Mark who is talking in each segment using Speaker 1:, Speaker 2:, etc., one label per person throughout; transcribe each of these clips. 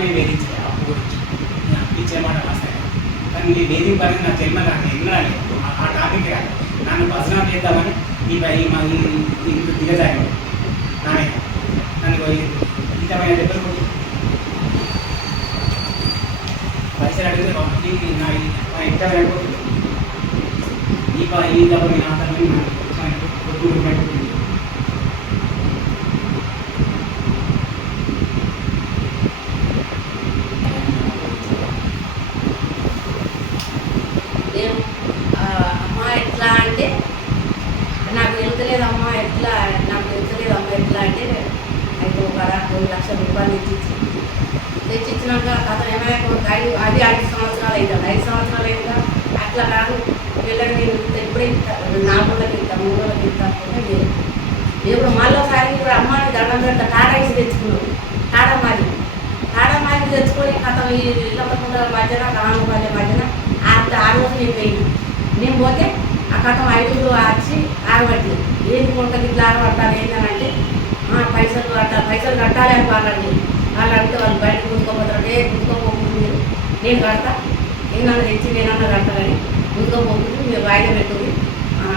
Speaker 1: నేను వేధించే అప్పు గురించి నేను అప్పు ఇచ్చే మాట రాస్తాను కానీ నేను వేధింపని నా జన్మ నాకు. ఎన్నడాలి ఆ టాపిక్ రాదు నన్ను భజన చేద్దామని ఈ ఈ మా ఇంట్లో దిగజారి నానే. నన్ను ఇంతమైన దెబ్బలు కొట్టి. పైసలు అడిగితే ఈ నా ఈ- ఈ ప- ఈ దెబ్బ మీ నాతని కొట్టుకుంటున్నట్టు
Speaker 2: నేను ఆ, అమ్మ ఎట్లా అంటే నాకు వెళ్తలేదమ్మా ఎట్లా నాకు వెళ్తలేదు అమ్మ ఎట్లా అంటే అయితే ఒక రెండు లక్షల రూపాయలు తెచ్చిచ్చి తెచ్చిచ్చినాక కథ ఏమైనా ఐదు అది ఐదు సంవత్సరాలు అవుతుంది ఐదు సంవత్సరాలు అయిందా అట్లా కాదు వీళ్ళకి నేను ఎప్పుడే నాలుగు రోజులకి ఇస్తా మూడు రోజులకి ఇస్తా ఇప్పుడు మళ్ళీ ఒకసారి ఇప్పుడు అమ్మాయి దండం పెడతా టాటా ఇసి తెచ్చుకున్నాడు. టాటా మాది. టాటా మాది తెచ్చుకొని కథ ఈ ఇళ్ళ పక్కన మధ్యన రాను మధ్యన ఆ రోజు నేను పోయింది నేను పోతే కథం ఐదు వచ్చి ఆరబట్టి ఏంటి కొంటకి ఇట్లా ఆరబట్టాలి ఏంటంటే పైసలు కట్టాలి పైసలు కట్టాలి అని వాళ్ళని వాళ్ళు అడిగితే వాళ్ళు బయట గుంజుకోపోతారు. ఏ గుంజుకోపోతుంది నేను కడతా. ఏమన్నా తెచ్చి నేనన్నా కడతానని. గుంజుకోపోతుంది మీరు వాయిదా పెట్టుకుని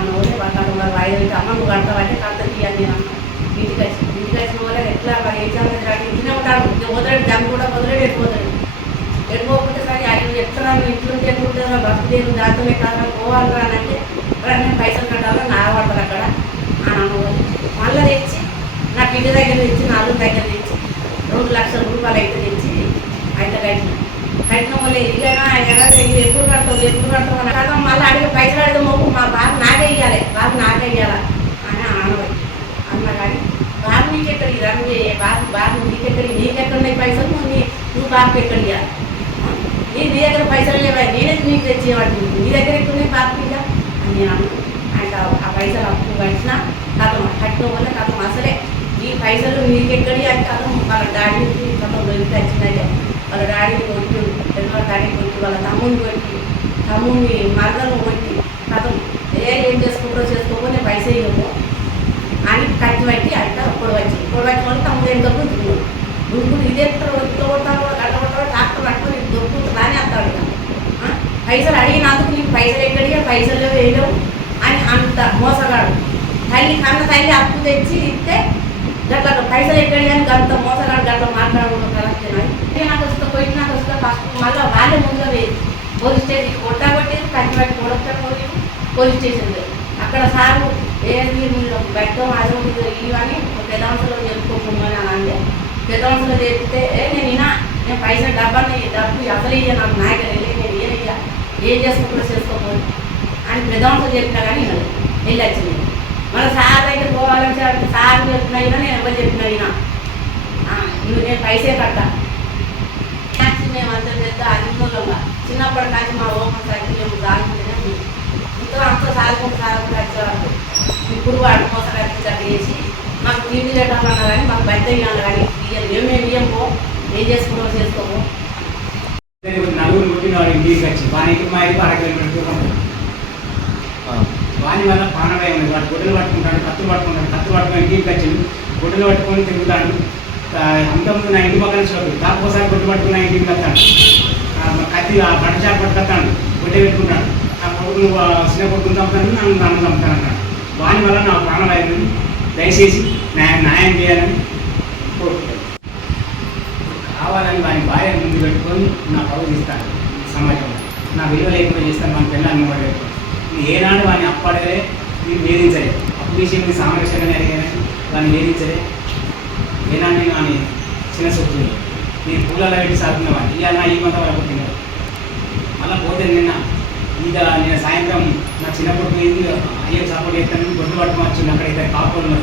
Speaker 2: నోరే పట్టాలి మరి వాయిదా పెట్టి అమ్మ నువ్వు కడతావంటే కడత తీయాలి నేను అన్నా. ఇంటికి వచ్చి ఇంటికి వచ్చిన వాళ్ళు ఎట్లా మరి ఏం చేయాలి ఇంటినే ఉంటాడు వదలడు జమ్ము కూడా వదలడు ఎట్టుకోతాడు ఎట్టుకోకపోతే సరే ఆయన ఎట్లా నువ్వు ఇంట్లో దాంట్లో బతుకుదేరు దాంతోనే కాదు పోవాలి అని అంటే నేను పైసలు కట్టాలని నా పడతారు అక్కడ అని అనుకోవాలి మళ్ళీ తెచ్చి నా ఇంటి దగ్గర తెచ్చి నాలుగు దగ్గర తెచ్చి రెండు లక్షల రూపాయలు అయితే తెచ్చి అయితే కట్టిన. కట్టిన వల్ల ఇదిగైనా ఎలా ఎప్పుడు కడతావు ఎప్పుడు కడతావు అని కాదు మళ్ళీ అడిగి పైసలు అడిగే మొక్కు మా బాబు నాకే ఇవ్వాలి బాబు నాకే ఇవ్వాలి అని ఆనవాలి అన్న కానీ బాబు నీకెక్కడ ఇవ్వాలి బాబు బాబు నీకెక్కడ నీకెక్కడ ఉన్నాయి పైసలు? నువ్వు నీ నువ్వు బాబుకి ఎక్కడ ఇవ్వాలి నీ నీ దగ్గర పైసలు లేవా? నేనే నీకు తెచ్చేవాడిని నీ దగ్గర ఎక్కువనే బాబు అని నేను అన్నాను ఆయన ఆ పైసలు అప్పు కట్టిన కథం కట్టిన వల్ల కథం అసలే. ఈ పైసలు నీకెక్కడి అని కథం వాళ్ళ డాడీకి కథం దొరికి వచ్చిందంటే వాళ్ళ డాడీని కొట్టి వాళ్ళ డాడీని కొట్టి వాళ్ళ తమ్ముని కొట్టి తమ్ముని మరదలు కొట్టి కథం ఏ ఏం చేసుకుంటారో చేసుకోకో నేను పైసలు ఇవ్వము. అని కట్టి పట్టి అంట పొడవచ్చు. పొడవచ్చు వల్ల తమ్ముడు ఏం దొరుకుతుంది దొరుకుతుంది ఇదే ఇట్లా కొడతారు గట్ట కొడతారు ట్రాక్టర్ పట్టుకొని దొరుకుతుంది అని అంటాడు ఇక. ఆ? పైసలు అడిగినందుకు నీకు పైసలు ఎక్కడిగా పైసలు వేయడం అని అంత మోసగాడు. తల్లి కన్న తల్లి అప్పు తెచ్చి ఇస్తే గట్ల పైసలు ఎక్కడిగా అంత మోసగాడు గట్ల మాట్లాడకుండా కరెక్ట్ నాకు వస్తే పోయి నాకు వస్తే ఫస్ట్ మళ్ళీ వాళ్ళే ముందుగా వేది పోలీస్ స్టేషన్ కొట్టా కొట్టేది కంటి బట్టి కొడతా కొడతారు పోలీస్ స్టేషన్ అక్కడ సారు ఏది మీరు బెట్టం అది ఇవని పెదాంశలో చెప్పుకోమని అని అంటే పెదాంశలో చెప్తే నేను ఇనా నేను పైసలు డబ్బా డబ్బు అసలు ఇయ్య నాకు నాయకులు వెళ్ళి నేను ఏం ఇయ్య ఏం చేసుకుంటారో చేసుకోకపోతే అని పెదాంశలు చెప్పినా కానీ వినలేదు వెళ్ళి వచ్చింది మళ్ళీ సార్ దగ్గర పోవాలని చెప్పి సార్ చెప్పినా అయినా నేను ఎవరు చెప్పినా అయినా. నువ్వు నేను పైసే కట్టా. ట్యాక్సీ మేము అంత పెద్ద అన్నిలోగా చిన్నప్పటి నుంచి మా ఓపెన్ సైకిల్ మేము దానికుంటేనే ఇంట్లో అంతా సాగుకుంటూ సాగుకుంటూ వచ్చేవాళ్ళు. ఇప్పుడు వాడు మోసగారికి గట్టి చేసి మాకు టీవీ లేటం అన్నా కానీ మాకు బయట ఇవ్వాలి కానీ ఇవ్వాలి ఏమేమి ఇయ్యం పో ఏం చేసుకుంటామో చేసుకోము.
Speaker 1: నలుగురు పుట్టినవాడు ఇంటికి వచ్చి వానికి మా ఇది అర కిలోమీటర్ దూరం. వాని వల్ల ప్రాణభయం ఉంది. వాడు గుడ్డలు పట్టుకుంటాడు కత్తులు పట్టుకుంటాడు కత్తులు పట్టుకొని ఇంటికి వచ్చిండు గుడ్డలు పట్టుకొని తిరుగుతాడు. అంతకుముందు నా ఇంటి పక్కన చోటు కాకపోసారి గుడ్డు పట్టుకుని నా ఇంటికి వస్తాడు. ఆ, కత్తి ఆ బట్ట షాప్ పట్టుకొస్తాడు గుడ్డ పెట్టుకుంటాడు. ఆ కొడుకును చిన్న కొడుకుని చంపుతాను నన్ను నన్ను చంపుతాను అంటాడు వాని వల్ల నా ప్రాణభయం ఉంది దయచేసి న్యాయం న్యాయం చేయాలని కోరుకుంటాను కావాలని వాని భార్య ముందు పెట్టుకొని నా పరువు తీస్తాను సమాజం నా విలువ లేకుండా చేస్తాను మన పిల్లల్ని కూడా ఏనాడు వాడిని అప్పడలే మీరు వేధించలే అప్పు విషయం మీరు సామరస్యంగానే అడిగాను. వాడిని వేధించలే ఏనాడు నేను చిన్న సొత్తుంది నేను పూలలో పెట్టి సాగుతున్నవాడిని. ఇవాళ నా ఈ కొంత వరకు పుట్టినాడు మళ్ళీ పోతే నిన్న ఇక నేను సాయంత్రం నా చిన్నప్పుడు పోయింది అయ్యో సపోర్ట్ చేస్తాను గొడ్డు పట్టుకొని వచ్చింది అక్కడ ఇద్దరు కాపులు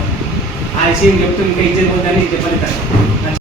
Speaker 1: ఆ విషయం చెప్తూ ఇంకా ఇచ్చేది పోతుందని చెప్పలేదు